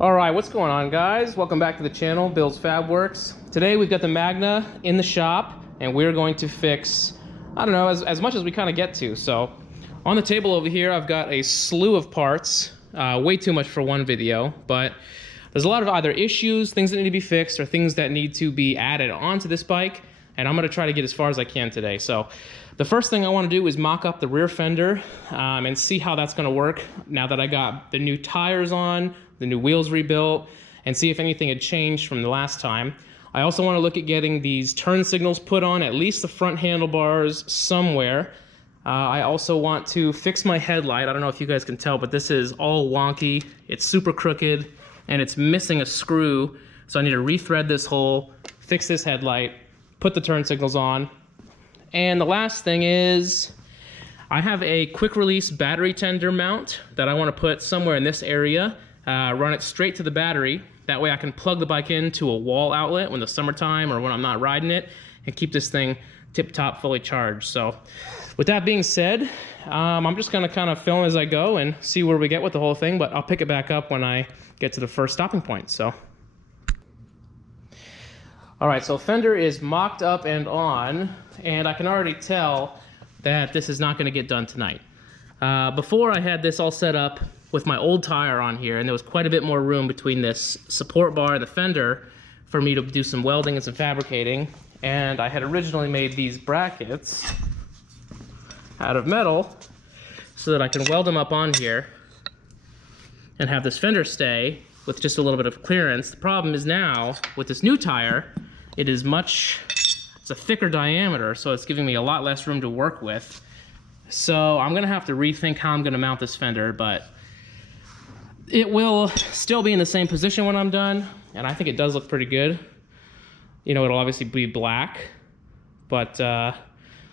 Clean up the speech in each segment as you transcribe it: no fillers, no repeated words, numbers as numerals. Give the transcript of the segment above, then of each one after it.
Alright, what's going on, guys? Welcome back to the channel, Bill's Fab Works. Today we've got the Magna in the shop, and we're going to fix, I don't know, as much as we kind of get to. So, on the table over here, I've got a slew of parts, way too much for one video, but there's a lot of either issues, things that need to be fixed, or things that need to be added onto this bike, and I'm going to try to get as far as I can today. So, the first thing I want to do is mock up the rear fender and see how that's going to work now that I got the new tires on, the new wheels rebuilt, and see if anything had changed from the last time. I also want to look at getting these turn signals put on, at least the front handlebars somewhere. I also want to fix my headlight. I don't know if you guys can tell, but this is all wonky. It's super crooked, and it's missing a screw. So I need to rethread this hole, fix this headlight, put the turn signals on. And the last thing is, I have a quick release battery tender mount that I want to put somewhere in this area, run it straight to the battery. That way I can plug the bike into a wall outlet when the summertime or when I'm not riding it and keep this thing tip-top fully charged. So with that being said, I'm just gonna kind of film as I go and see where we get with the whole thing, but I'll pick it back up when I get to the first stopping point. So. All right, so fender is mocked up and on, and I can already tell that this is not gonna get done tonight. Before I had this all set up with my old tire on here, and there was quite a bit more room between this support bar and the fender for me to do some welding and some fabricating. And I had originally made these brackets out of metal so that I can weld them up on here and have this fender stay with just a little bit of clearance. The problem is now, with this new tire, it's a thicker diameter, so it's giving me a lot less room to work with. So I'm gonna have to rethink how I'm gonna mount this fender, but it will still be in the same position when I'm done, and I think it does look pretty good. You know, it'll obviously be black, but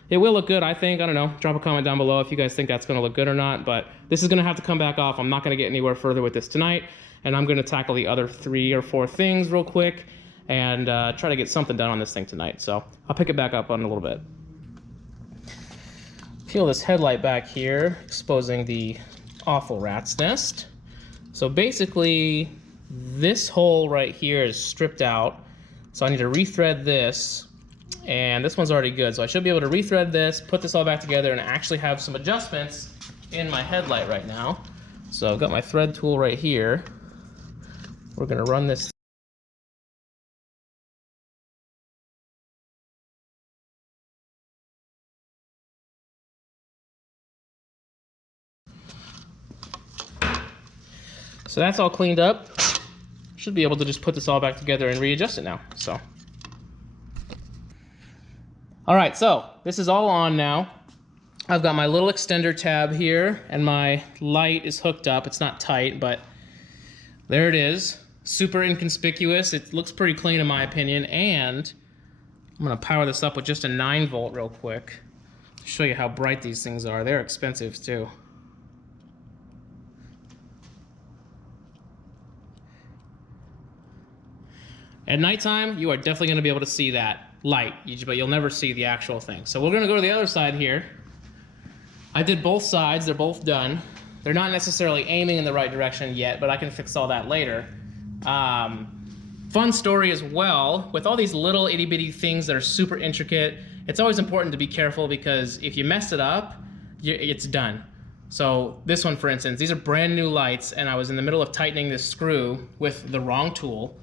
it will look good, I think. I don't know, drop a comment down below if you guys think that's gonna look good or not, but this is gonna have to come back off. I'm not gonna get anywhere further with this tonight, and I'm gonna tackle the other 3 or 4 things real quick and try to get something done on this thing tonight. So I'll pick it back up on a little bit. Peel this headlight back here, exposing the awful rat's nest. So basically, this hole right here is stripped out. So I need to rethread this, and this one's already good. So I should be able to rethread this, put this all back together, and actually have some adjustments in my headlight right now. So I've got my thread tool right here. We're gonna run this. So that's all cleaned up. Should be able to just put this all back together and readjust it now. So. All right, so this is all on now. I've got my little extender tab here, and my light is hooked up. It's not tight, but there it is. Super inconspicuous. It looks pretty clean in my opinion, and I'm gonna power this up with just a 9-volt real quick. Show you how bright these things are. They're expensive too. At nighttime, you are definitely going to be able to see that light, but you'll never see the actual thing. So we're going to go to the other side here. I did both sides. They're both done. They're not necessarily aiming in the right direction yet, but I can fix all that later. Fun story as well. With all these little itty-bitty things that are super intricate, it's always important to be careful, because if you mess it up, it's done. So this one, for instance, these are brand new lights, and I was in the middle of tightening this screw with the wrong tool,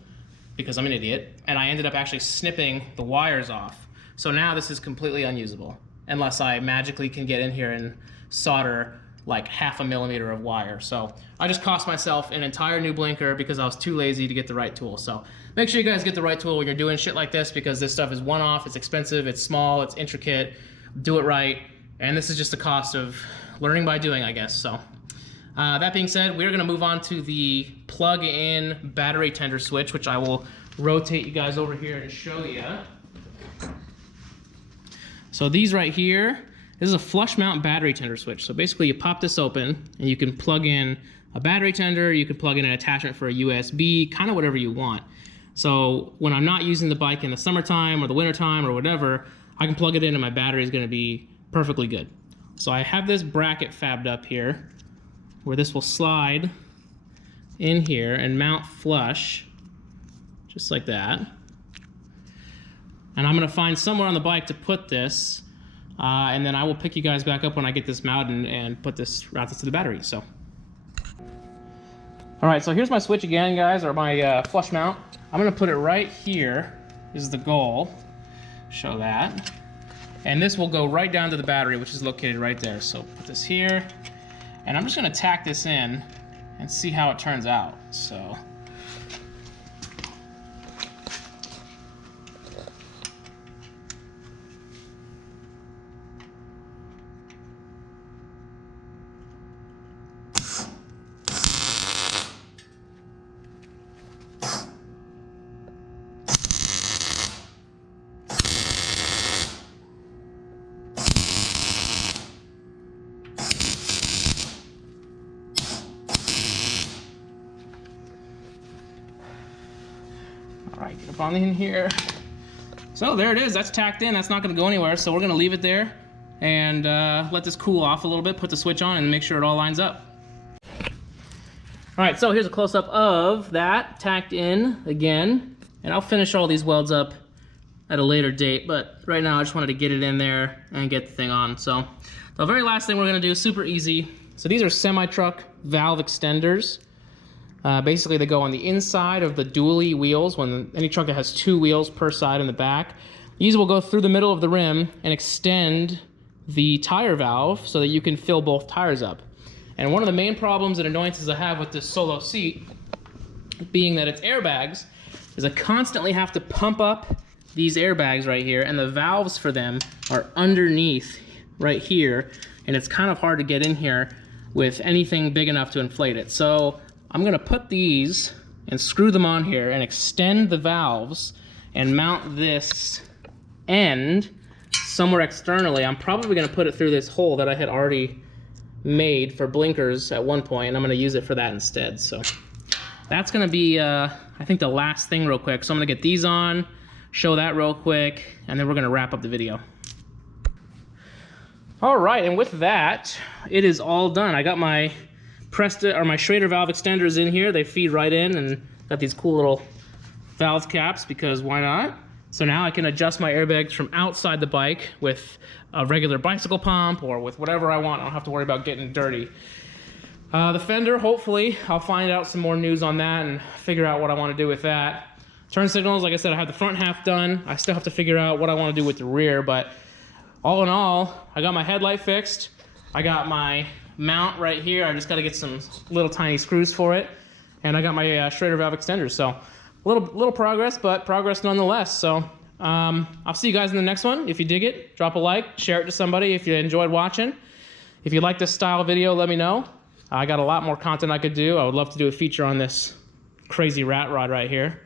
because I'm an idiot, and I ended up actually snipping the wires off. So now this is completely unusable, unless I magically can get in here and solder like 1/2 millimeter of wire. So I just cost myself an entire new blinker because I was too lazy to get the right tool. So make sure you guys get the right tool when you're doing shit like this, because this stuff is one-off, it's expensive, it's small, it's intricate, do it right, and this is just the cost of learning by doing, I guess. So that being said, we're gonna move on to the plug-in battery tender switch, which I will rotate you guys over here and show you. So these right here, this is a flush mount battery tender switch. So basically you pop this open and you can plug in a battery tender, you can plug in an attachment for a USB, kind of whatever you want. So when I'm not using the bike in the summertime or the wintertime or whatever, I can plug it in and my battery is gonna be perfectly good. So I have this bracket fabbed up here where this will slide in here and mount flush, just like that. And I'm gonna find somewhere on the bike to put this, and then I will pick you guys back up when I get this mounted and route this to the battery, so. All right, so here's my switch again, guys, or my flush mount. I'm gonna put it right here, is the goal. Show that. And this will go right down to the battery, which is located right there. So put this here, and I'm just gonna tack this in and see how it turns out, so. All right, get up on in here. So there it is, that's tacked in, that's not gonna go anywhere, so we're gonna leave it there and let this cool off a little bit, put the switch on and make sure it all lines up. All right, so here's a close-up of that, tacked in again, and I'll finish all these welds up at a later date, but right now I just wanted to get it in there and get the thing on. So the very last thing we're gonna do is super easy. So these are semi-truck valve extenders. Basically, they go on the inside of the dually wheels. When any truck that has 2 wheels per side in the back, these will go through the middle of the rim and extend the tire valve so that you can fill both tires up. And one of the main problems and annoyances I have with this solo seat, being that it's airbags, is I constantly have to pump up these airbags right here, and the valves for them are underneath right here, and it's kind of hard to get in here with anything big enough to inflate it. So I'm gonna put these and screw them on here and extend the valves and mount this end somewhere externally. I'm probably gonna put it through this hole that I had already made for blinkers at one point, and I'm gonna use it for that instead. So that's gonna be, I think, the last thing real quick. So I'm gonna get these on, show that real quick, and then we're gonna wrap up the video. All right, and with that, it is all done. I got my my Schrader valve extenders in here. They feed right in, and got these cool little valve caps because why not? So now I can adjust my airbags from outside the bike with a regular bicycle pump or with whatever I want. I don't have to worry about getting dirty. The Fender, hopefully, I'll find out some more news on that and figure out what I want to do with that. Turn signals, like I said, I have the front half done. I still have to figure out what I want to do with the rear, but all in all, I got my headlight fixed. I got my mount right here. I just got to get some little tiny screws for it, and I got my Schrader valve extenders. So little progress, but progress nonetheless. So I'll see you guys in the next one. If you dig it, drop a like, share it to somebody if you enjoyed watching. If you like this style video, let me know. I got a lot more content I could do. I would love to do a feature on this crazy rat rod right here.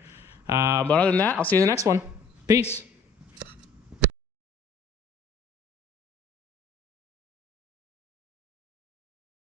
But other than that, I'll see you in the next one. Peace.